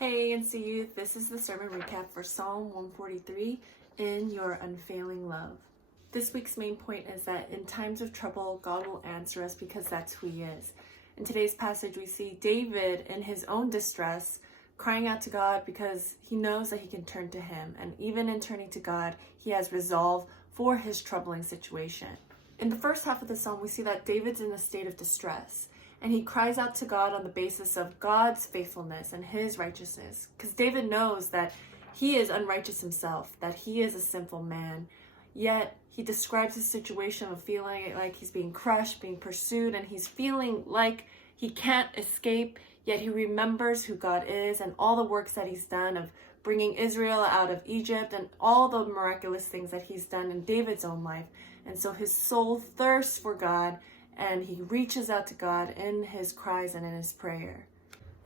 Hey NC Youth, this is the sermon recap for Psalm 143, In Your Unfailing Love. This week's main point is that in times of trouble, God will answer us because that's who He is. In today's passage, we see David in his own distress, crying out to God because he knows that he can turn to Him. And even in turning to God, he has resolve for his troubling situation. In the first half of the psalm, we see that David's in a state of distress. And he cries out to God on the basis of God's faithfulness and His righteousness. Because David knows that he is unrighteous himself, that he is a sinful man. Yet he describes his situation of feeling like he's being crushed, being pursued, and he's feeling like he can't escape. Yet he remembers who God is and all the works that He's done of bringing Israel out of Egypt and all the miraculous things that He's done in David's own life. And so his soul thirsts for God, and he reaches out to God in his cries and in his prayer.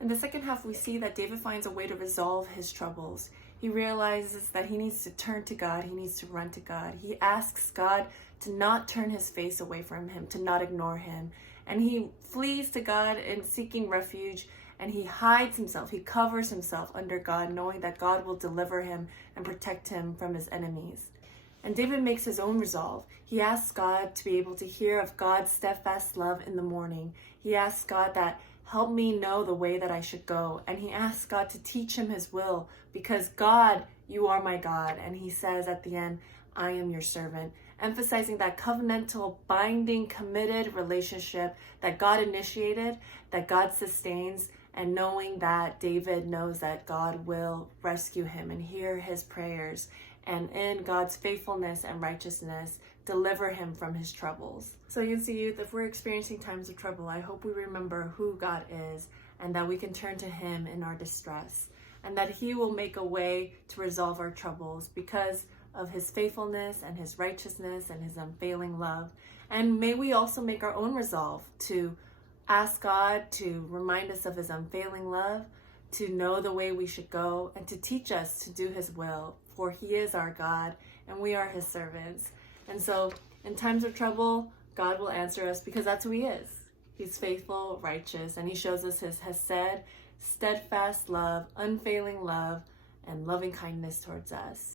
In the second half, we see that David finds a way to resolve his troubles. He realizes that he needs to turn to God. He needs to run to God. He asks God to not turn His face away from him, to not ignore him. And he flees to God in seeking refuge, and he hides himself. He covers himself under God, knowing that God will deliver him and protect him from his enemies. And David makes his own resolve. He asks God to be able to hear of God's steadfast love in the morning. He asks God that, help me know the way that I should go. And he asks God to teach him His will, because God, you are my God. And he says at the end, I am your servant, emphasizing that covenantal, binding, committed relationship that God initiated, that God sustains, and knowing that David knows that God will rescue him and hear his prayers, and in God's faithfulness and righteousness, deliver him from his troubles. So you see, youth, if we're experiencing times of trouble, I hope we remember who God is and that we can turn to Him in our distress, and that He will make a way to resolve our troubles because of His faithfulness and His righteousness and His unfailing love. And may we also make our own resolve to ask God to remind us of His unfailing love, to know the way we should go, and to teach us to do His will, for He is our God and we are His servants. And so in times of trouble, God will answer us because that's who He is. He's faithful, righteous, and He shows us His hesed, steadfast love, unfailing love, and loving kindness towards us.